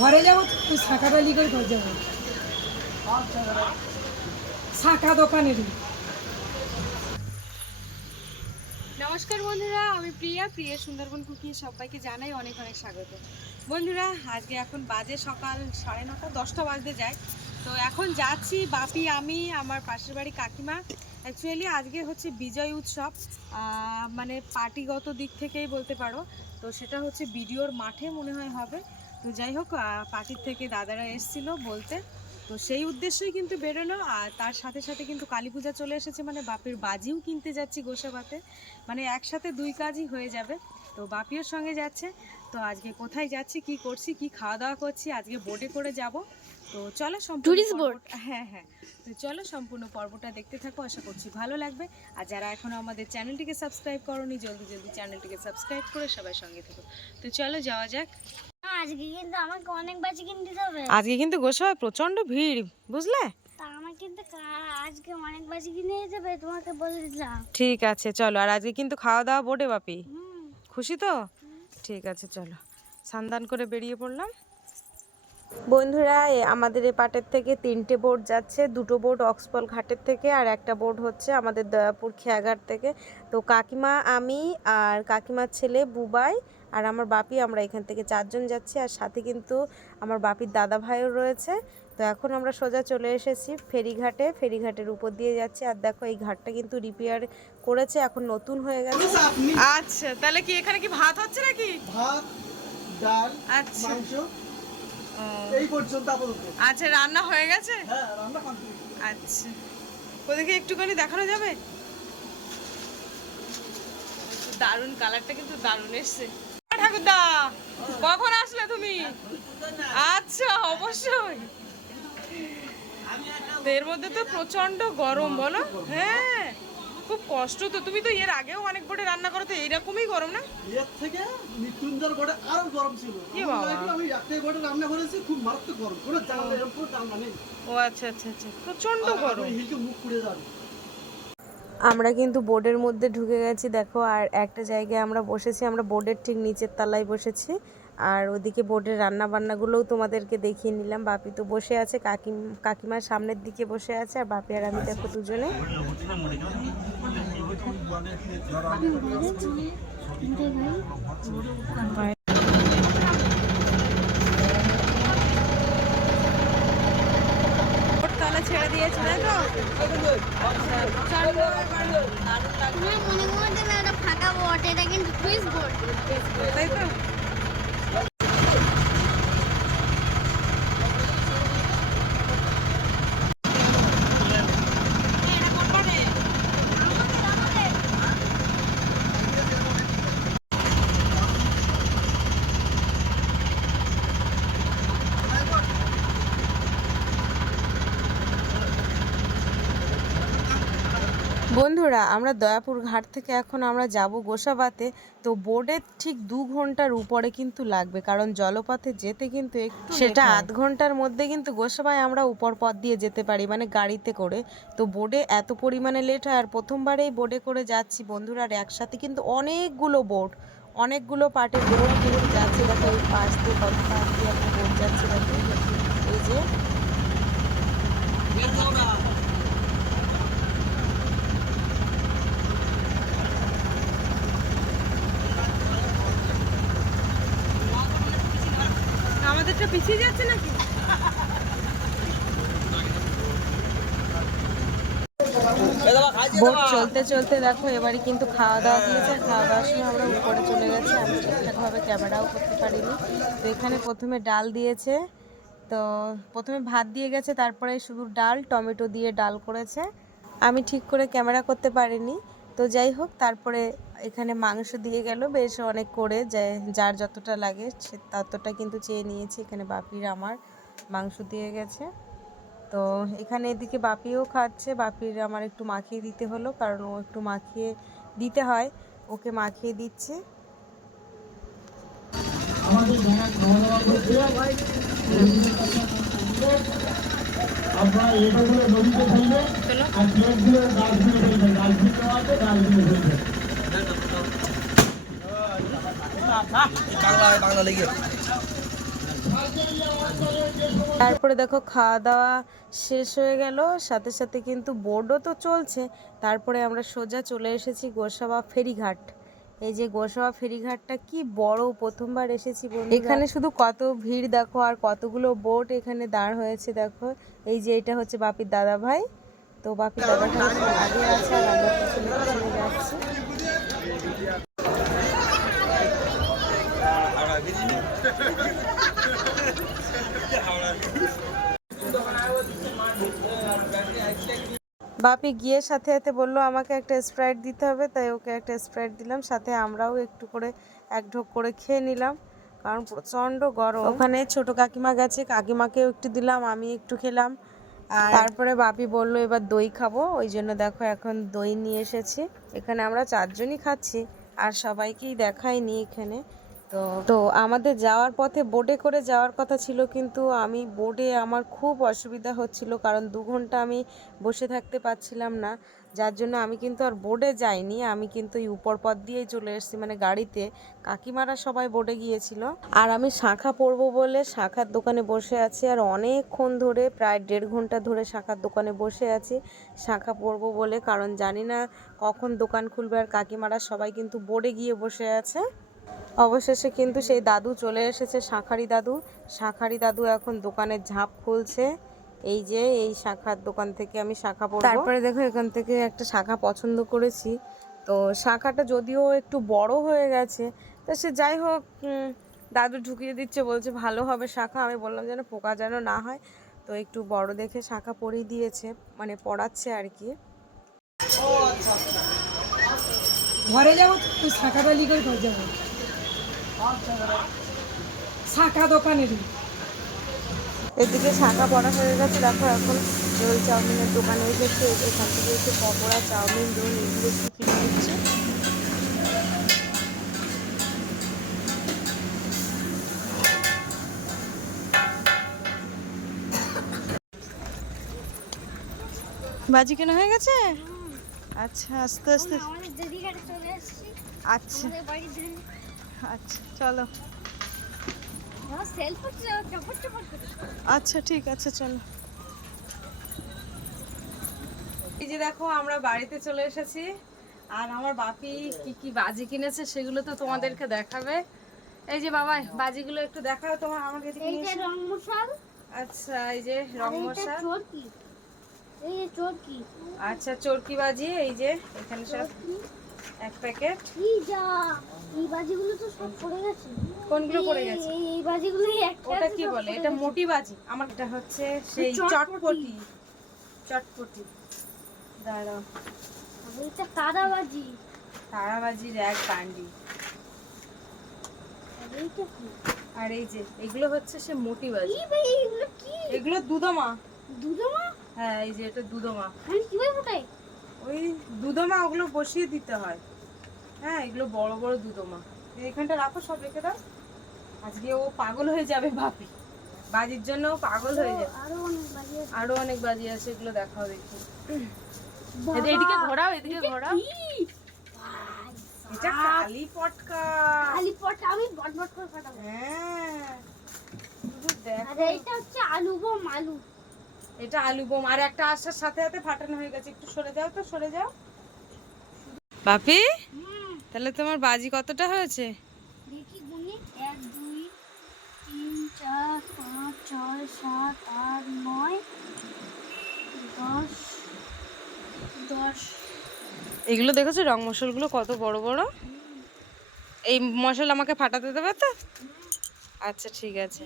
ঘরে যাব তো শাঁখাটা লি করে ঘর যাব। শাঁখা দোকানেরই নমস্কার বন্ধুরা, আমি প্রিয়া প্রিয়া সুন্দরবন কুকিয়ে সবাইকে জানাই অনেক অনেক স্বাগত। বন্ধুরা, আজকে এখন বাজে সকাল সাড়ে নটা, দশটা বাজতে যায়। তো এখন যাচ্ছি বাপি, আমি, আমার পাশের বাড়ি কাকিমা। অ্যাকচুয়ালি আজকে হচ্ছে বিজয় উৎসব। মানে পার্টিগত দিক থেকেই বলতে পারো। তো সেটা হচ্ছে বিডিওর মাঠে মনে হয় হবে। তো যাই হোক পার্টির থেকে দাদারা এসছিল বলতে। তো সেই উদ্দেশ্যই কিন্তু বেরোলো আর তার সাথে সাথে কিন্তু কালী পূজা চলে এসেছে মানে বাপের বাজিও কিনতে যাচ্ছি গোসাবাতে। মানে একসাথে দুই কাজই হয়ে যাবে তো বাপিওর সঙ্গে যাচ্ছে। তো আজকে কোথায় যাচ্ছি কি করছি কি খাওয়া দাওয়া করছি আজকে বোটে করে যাব। তো চলো সম্পূর্ণ? পর্বটা- হ্যাঁ হ্যাঁ। তো চলো সম্পূর্ণ পর্বটা দেখতে থাকো আশা করছি ভালো লাগবে। আর যারা এখনও আমাদের চ্যানেলটিকে সাবস্ক্রাইব করোনি জলদি জলদি চ্যানেলটিকে সাবস্ক্রাইব করে সবাই সঙ্গে থেকো। তো চলো যাওয়া যাক। আজকে কিন্তু আমাকে অনেক বাজি হবে। আজকে কিন্তু প্রচণ্ড ভিড় বুঝলে? কিন্তু আজকে অনেক বাজি কিনে যেতে হবে তোমাকে বলে দিলাম। ঠিক আছে চলো। আর আজকে কিন্তু খাওয়া দাওয়া বোর্ডে বাপি। হুম। খুশি তো? ঠিক আছে চলো। সান্দান করে বেরিয়ে পড়লাম। বন্ধুরা আমাদের এ পাটের থেকে তিনটে বোট যাচ্ছে। দুটো বোট অক্সপল ঘাটের থেকে আর একটা বোট হচ্ছে আমাদের দয়াপুর খেয়াঘাট থেকে। তো কাকিমা আমি আর কাকিমার ছেলে বুবাই আর আমার বাপি আমরা এখান থেকে চারজন যাচ্ছি আর সাথে কিন্তু আমার বাপির দাদা ভাইও রয়েছে। তো এখন আমরা সোজা চলে এসেছি ফেরিঘাটে। ফেরিঘাটের উপর দিয়ে যাচ্ছি আর দেখো এই ঘাটটা কিন্তু রিপেয়ার করেছে এখন নতুন হয়ে গেছে। আচ্ছা তাহলে কি এখানে কি ভাত হচ্ছে নাকি? ভাত ডাল আচ্ছা। মাংস এই পর্যন্ত আপাতত। আচ্ছা রান্না হয়ে গেছে? হ্যাঁ রান্না কমপ্লিট আচ্ছা। ওদেরকে একটুখানি দেখানো যাবে? দারুণ কালারটা কিন্তু দারুণ এসছে। ঠাকুরদা কখন আসলে তুমি? আচ্ছা অবশ্যই। এর মধ্যে তো প্রচণ্ড গরম বলো? হ্যাঁ খুব কষ্ট তো। তুমি তো এর আগেও অনেক বোটে রান্না করো তো এইরকমই গরম না? এর থেকে মৃত্যুঞ্জয় গোটে আরও গরম ছিল। আমি একটাই গোটে রান্না করেছি খুব মারাত্মক গরম। কোনো জানলা এরকম কোনো জানলা নেই। ও আচ্ছা আচ্ছা আচ্ছা। প্রচণ্ড গরম। হিলকে মুখ পুড়ে যাবে। আমরা কিন্তু বোর্ডের মধ্যে ঢুকে গেছি দেখো আর একটা জায়গায় আমরা বসেছি আমরা বোর্ডের ঠিক নিচের তলায় বসেছি আর ওদিকে বোর্ডের রান্না বান্নাগুলোও তোমাদেরকে দেখিয়ে নিলাম বাপি তো বসে আছে কাকি কাকিমার সামনের দিকে বসে আছে আর বাপি আর আমি দেখো দুজনে তলা ছেড়ে দিয়েছে তাই তো? মনে ফাঁকা বোট এটা কিন্তু তাই তো? বন্ধুরা আমরা দয়াপুর ঘাট থেকে এখন আমরা যাব গোসাবাতে। তো বোর্ডের ঠিক দু ঘণ্টার উপরে কিন্তু লাগবে কারণ জলপথে যেতে কিন্তু একটু সেটা আধ ঘণ্টার মধ্যে কিন্তু গোসাবায় আমরা উপর পথ দিয়ে যেতে পারি মানে গাড়িতে করে। তো বোর্ডে এত পরিমাণে লেট হয় আর প্রথমবারেই বোর্ডে করে যাচ্ছি বন্ধুরা আর একসাথে কিন্তু অনেকগুলো বোর্ড অনেকগুলো পার্টের বোর্ড যাচ্ছে দেখো এই পাশ দিয়ে কত পাশ দিয়ে একটা বোট যাচ্ছে দেখো। এই যে পিছিয়ে যাচ্ছে নাকি? বোট চলতে চলতে দেখো এবারে কিন্তু খাওয়া দাওয়া দিয়েছে খাওয়া দাওয়ার সময় আমরা উপরে চলে গেছি আমি ঠিকঠাকভাবে ক্যামেরাও করতে পারিনি। তো এখানে প্রথমে ডাল দিয়েছে তো প্রথমে ভাত দিয়ে গেছে তারপরে শুধু ডাল টমেটো দিয়ে ডাল করেছে। আমি ঠিক করে ক্যামেরা করতে পারিনি তো যাই হোক, তারপরে এখানে মাংস দিয়ে গেল। বেশ অনেক করে যার যতটা লাগে ততটা কিন্তু চেয়ে নিয়েছি। এখানে বাপির আমার মাংস দিয়ে গেছে। তো এখানে এদিকে বাপিও খাচ্ছে। বাপির আমার একটু মাখিয়ে দিতে হলো, কারণ ও একটু মাখিয়ে দিতে হয়। ওকে মাখিয়ে দিচ্ছে। এগুলো নদীতে ফেলবেন আর প্লেটগুলো ডাস্টবিনে ফেলবেন ডাস্টবিন দেওয়া আছে ডাস্টবিনে লেগে তারপরে দেখো খাওয়া দাওয়া শেষ হয়ে গেল সাথে সাথে কিন্তু বোর্ডও তো চলছে। তারপরে আমরা সোজা চলে এসেছি গোসাবা ফেরিঘাট। এই যে গোসাবা ফেরিঘাটটা কি বড় প্রথমবার এসেছি বন্ধুরা। এখানে শুধু কত ভিড় দেখো আর কতগুলো বোট এখানে দাঁড় হয়েছে দেখো। এই যে এটা হচ্ছে বাপির দাদা ভাই। তো বাপির দাদা ভাই আগে আছে আর আমরা পিছনে পিছনে যাচ্ছি। বাপি গিয়ে সাথে সাথে বলল আমাকে একটা স্প্রাইট দিতে হবে। তাই ওকে একটা স্প্রাইট দিলাম সাথে আমরাও একটু করে এক ঢোক করে খেয়ে নিলাম কারণ প্রচণ্ড গরম। ওখানে ছোট কাকিমা গেছে কাকিমাকেও একটু দিলাম আমি একটু খেলাম। আর তারপরে বাপি বলল এবার দই খাব। ওই জন্য দেখো এখন দই নিয়ে এসেছি। এখানে আমরা চারজনই খাচ্ছি আর সবাইকেই দেখাইনি এখানে। তো তো আমাদের যাওয়ার পথে বোটে করে যাওয়ার কথা ছিল, কিন্তু আমি বোটে আমার খুব অসুবিধা হচ্ছিল, কারণ দু ঘণ্টা আমি বসে থাকতে পারছিলাম না। যার জন্য আমি কিন্তু আর বোর্ডে যাইনি, আমি কিন্তু এই উপর পথ দিয়েই চলে এসেছি মানে গাড়িতে। কাকিমারা সবাই বোর্ডে গিয়েছিল। আর আমি শাখা পরবো বলে শাখার দোকানে বসে আছি, আর অনেকক্ষণ ধরে, প্রায় দেড় ঘণ্টা ধরে শাখার দোকানে বসে আছি। শাখা পরবো বলে, কারণ জানি না কখন দোকান খুলবে, আর কাকিমারা সবাই কিন্তু বোর্ডে গিয়ে বসে আছে। অবশেষে কিন্তু সেই দাদু চলে এসেছে শাঁখারি দাদু। শাঁখারি দাদু এখন দোকানের ঝাঁপ খুলছে। এই যে এই শাখার দোকান থেকে আমি শাখা পরবো। তারপরে দেখো এখান থেকে একটা শাখা পছন্দ করেছি। তো শাখাটা যদিও একটু বড় হয়ে গেছে তা সে যাই হোক দাদু ঢুকিয়ে দিচ্ছে বলছে ভালো হবে শাখা। আমি বললাম যেন পোকা যেন না হয় তো একটু বড় দেখে শাখা পরিয়ে দিয়েছে মানে পড়াচ্ছে আর কি। ঘরে যাব তো শাখাটা লিগেই ঘর যাব। শাখা দোকানেরই এদিকে শাখা পড়া হয়ে গেছে। দেখো এখন রোল চাউমিনের দোকানে এসেছে এখান থেকে এসে পকোড়া চাউমিন রোল এগুলো একটু কিনে দিচ্ছে বাজি কেনা হয়ে গেছে? আচ্ছা আস্তে আস্তে। আচ্ছা। আচ্ছা চলো। আমার আচ্ছা ঠিক আছে চলো। এই যে দেখো আমরা বাড়িতে চলে এসেছি। আর আমার বাপি কি কি বাজি কিনেছে সেগুলো তো তোমাদেরকে দেখাবে। এই যে বাবা বাজিগুলো একটু দেখাও তোমার আমাকে এদিকে নিয়ে এইটা এসো। রং মশাল। আচ্ছা এই যে রং এইটা এই যে চরকি। আচ্ছা চরকি বাজি এই যে এখানে সব এক প্যাকেট। এই বাজিগুলো তো সব পড়ে গেছে। কোনগুলো পড়ে গেছে? এই- এই বাজিগুলো একটা ওটা কি বলে? এটা মোটি বাজি। আমার এটা হচ্ছে সেই চটপটি। চটপটি। চটপটি। দাঁড়াও। আর এইটা তারাবাজির এক বান্ডি। এইটা কি? আর এই যে এগুলো হচ্ছে সে মোটি বাজি। এগুলো কি? এগুলো দুধমা দুধমা হ্যাঁ এই যে এটা কীভাবে ফোটাই ওই দুধমা ওগুলো বসিয়ে দিতে হয়। হ্যাঁ এগুলো বড় বড় দুধমা এখানটা রাখো সব রেখে দাও। আজকে ও পাগল হয়ে যাবে ভাবি। বাজির জন্য পাগল হয়ে যাবে। আরও অনেক বাজি আছে। আরও অনেক বাজি আছে এগুলো দেখাও দেখি। এদিকে ঘোরাও এদিকে এটা ঘোরাও। এটা কালি পটকা। খালি পট আমি বট বট করে ফাটাবো হ্যাঁ। আর হচ্ছে আলু বোম আলু। এটা আলু বোম আর একটা আসার সাথে সাথে ফাটানো হয়ে গেছে। একটু সরে যাও তো সরে যাও। বাপি? তাহলে তোমার বাজি কতটা হয়েছে? দেখি গুনি। এক দুই তিন চার পাঁচ ছয় সাত আট নয় দশ দশ। এগুলো দেখেছ? রং মশলগুলো কত বড় বড়? এই মশলা আমাকে ফাটাতে দেবে তো? আচ্ছা ঠিক আছে।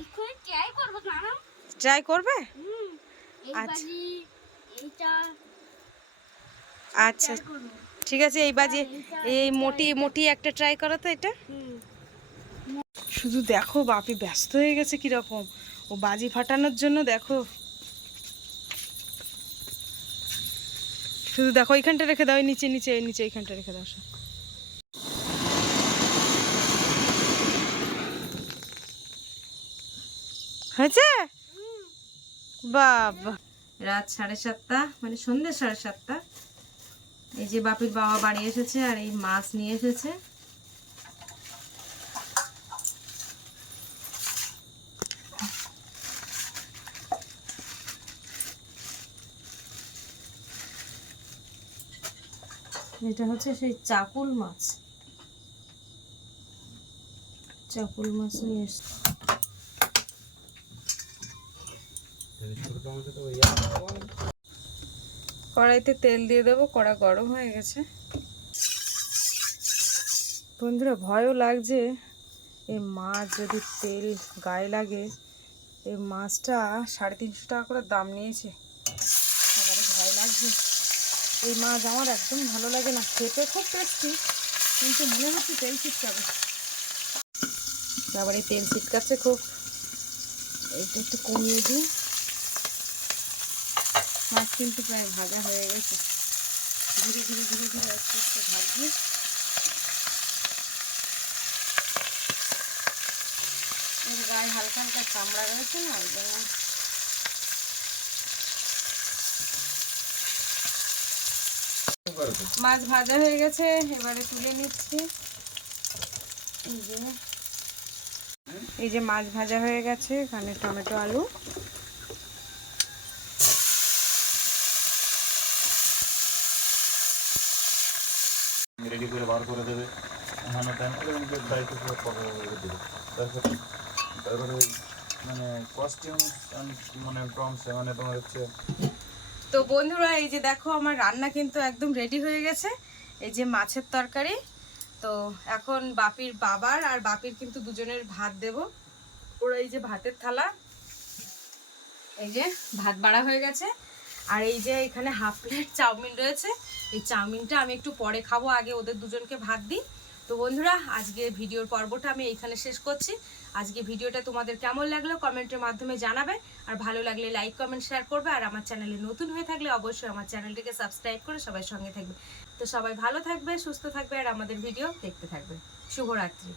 ট্রাই করব না ট্রাই করবে? আচ্ছা। এইটা। আচ্ছা। ঠিক আছে এই বাজে এই মোটি মোটি একটা ট্রাই করো তো এটা। হুম শুধু দেখো বাপি ব্যস্ত হয়ে গেছে কীরকম। ও বাজি ফাটানোর জন্য দেখো। শুধু দেখো এইখানটা রেখে দাও নিচে নিচে নিচে এইখানটা রেখে দাও সব। হয়েছে? বাবা। রাত সাড়ে সাতটা মানে সন্ধ্যে সাড়ে সাতটা। এই যে বাপির বাবা বাড়ি এসেছে আর এই মাছ নিয়ে এসেছে। এটা হচ্ছে সেই চাকুল মাছ। চাকুল মাছ নিয়ে এসছে। কড়াইতে তেল দিয়ে দেবো, কড়া গরম হয়ে গেছে। বন্ধুরা, ভয়ও লাগছে। এই মাছ যদি তেল গায়ে লাগে, এই মাছটা সাড়ে তিনশো টাকা করে দাম নিয়েছে। এবারে ভয় লাগছে। এই মাছ আমার একদম ভালো লাগে না। খেতে খুব টেস্টি কিন্তু মনে হচ্ছে তেল ছিটকাবে। আবার এই তেল ছিটকাচ্ছে খুব। এইটা একটু কমিয়ে দিই। মাছ কিন্তু প্রায় ভাজা হয়ে গেছে। ধীরে ধীরে ধীরে ধীরে আস্তে আস্তে ভাজবি। এর গায়ে হালকা হালকা চামড়া রয়েছে না মাছ ভাজা হয়ে গেছে, এবারে তুলে নিচ্ছি। যে, এই যে মাছ ভাজা হয়ে গেছে, এখানে টমেটো, আলু রেডি করে বার করে দেবে ওখানে টাইম করে আমাকে তারপরে মানে মানে মানে তো বন্ধুরা, এই যে দেখো আমার রান্না কিন্তু একদম রেডি হয়ে গেছে। এই যে মাছের তরকারি। তো এখন বাপির বাবার আর বাপির কিন্তু দুজনের ভাত দেব। ওরা এই যে ভাতের থালা। এই যে ভাত বাড়া হয়ে গেছে। আর এই যে এখানে হাফ প্লেট চাউমিন রয়েছে। এই চাউমিনটা আমি একটু পরে খাব, আগে ওদের দুজনকে ভাত দিই। তো বন্ধুরা আজকে ভিডিওর পর্বটা আমি এইখানে শেষ করছি। আজকে ভিডিওটা তোমাদের কেমন লাগল কমেন্টের মাধ্যমে জানাবে। আর ভালো লাগলে লাইক, কমেন্ট শেয়ার করবে। আর আমার চ্যানেলে নতুন হয়ে থাকলে অবশ্যই আমার চ্যানেলটিকে সাবস্ক্রাইব করে সবাই সঙ্গে থাকবে। তো সবাই ভালো থাকবে, সুস্থ থাকবে, আর আমাদের ভিডিও দেখতে থাকবে। শুভরাত্রি।